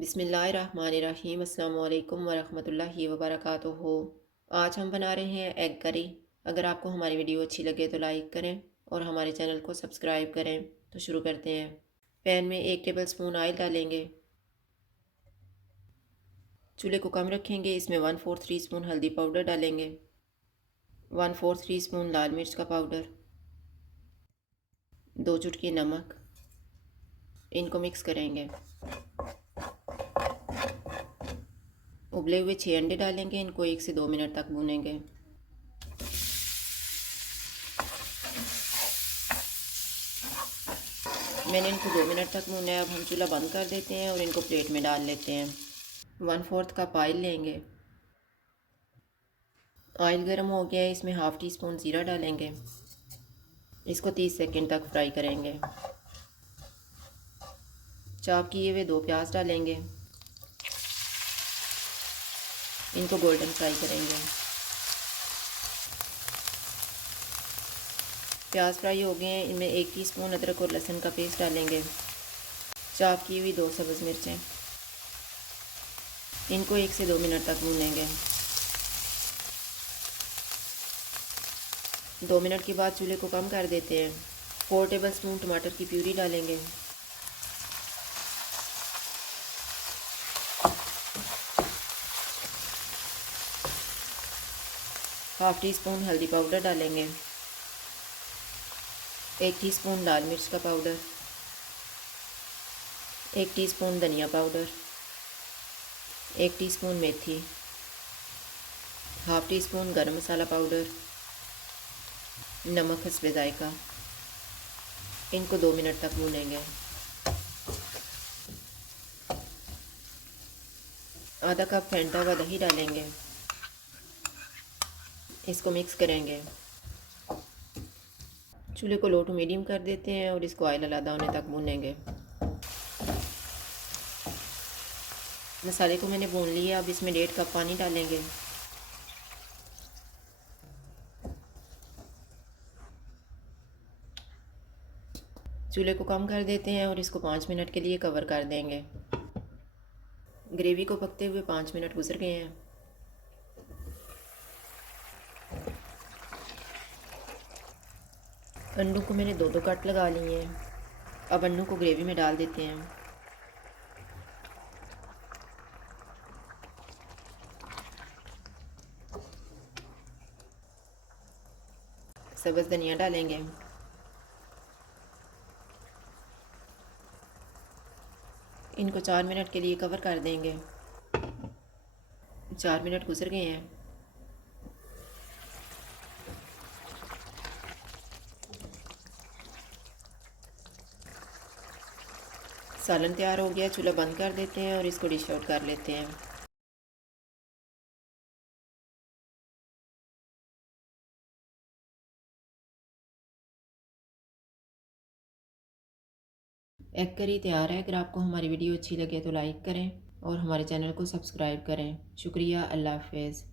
बिस्मिल्लाहिर्रहमानिर्रहीम अस्सलाम वालेकुम वरहमतुल्लाहि वबरकातुहू। आज हम बना रहे हैं एग करी। अगर आपको हमारी वीडियो अच्छी लगे तो लाइक करें और हमारे चैनल को सब्सक्राइब करें। तो शुरू करते हैं। पैन में 1 टेबलस्पून ऑयल डालेंगे। चूल्हे को कम रखेंगे। इसमें 1/4 टीस्पून हल्दी पाउडर डालेंगे, 1/4 टीस्पून लाल मिर्च का पाउडर, 2 चुटकी नमक। इनको मिक्स करेंगे। उबले हुए 6 अंडे डालेंगे। इनको 1 से 2 मिनट तक भूनेंगे। मैंने इनको 2 मिनट तक भूना है। अब हम चूल्हा बंद कर देते हैं और इनको प्लेट में डाल लेते हैं। 1/4 कप ऑयल लेंगे। ऑयल गर्म हो गया है। इसमें 1/2 टीस्पून ज़ीरा डालेंगे। इसको 30 सेकंड तक फ्राई करेंगे। चॉप किए हुए 2 प्याज डालेंगे। इनको गोल्डन फ्राई करेंगे। प्याज फ्राई हो गए हैं। इनमें 1 टीस्पून अदरक और लहसुन का पेस्ट डालेंगे। चॉप की हुई 2 सब्ज़ मिर्चें। इनको 1 से 2 मिनट तक भूनेंगे। 2 मिनट के बाद चूल्हे को कम कर देते हैं। 4 टेबलस्पून टमाटर की प्यूरी डालेंगे। हाफ़ टीस्पून हल्दी पाउडर डालेंगे। 1 टीस्पून लाल मिर्च का पाउडर, 1 टीस्पून धनिया पाउडर, 1 टीस्पून मेथी, हाफ़ टीस्पून गरम मसाला पाउडर, नमक हस्बे जायका। इनको 2 मिनट तक भूनेंगे। आधा कप फेंटा हुआ दही डालेंगे। इसको मिक्स करेंगे। चूल्हे को लो टू मीडियम कर देते हैं और इसको ऑयल अलग होने तक भूनेंगे। मसाले को मैंने भून लिया। अब इसमें 1.5 कप पानी डालेंगे। चूल्हे को कम कर देते हैं और इसको 5 मिनट के लिए कवर कर देंगे। ग्रेवी को पकते हुए 5 मिनट गुजर गए हैं। अंडों को मैंने 2-2 कट लगा लिए हैं। अब अंडों को ग्रेवी में डाल देते हैं। सब्ज़ धनिया डालेंगे। इनको 4 मिनट के लिए कवर कर देंगे। 4 मिनट गुजर गए हैं। सालन तैयार हो गया। चूल्हा बंद कर देते हैं और इसको डिश आउट कर लेते हैं। एग करी तैयार है। अगर आपको हमारी वीडियो अच्छी लगे तो लाइक करें और हमारे चैनल को सब्सक्राइब करें। शुक्रिया। अल्लाह हाफ़िज़।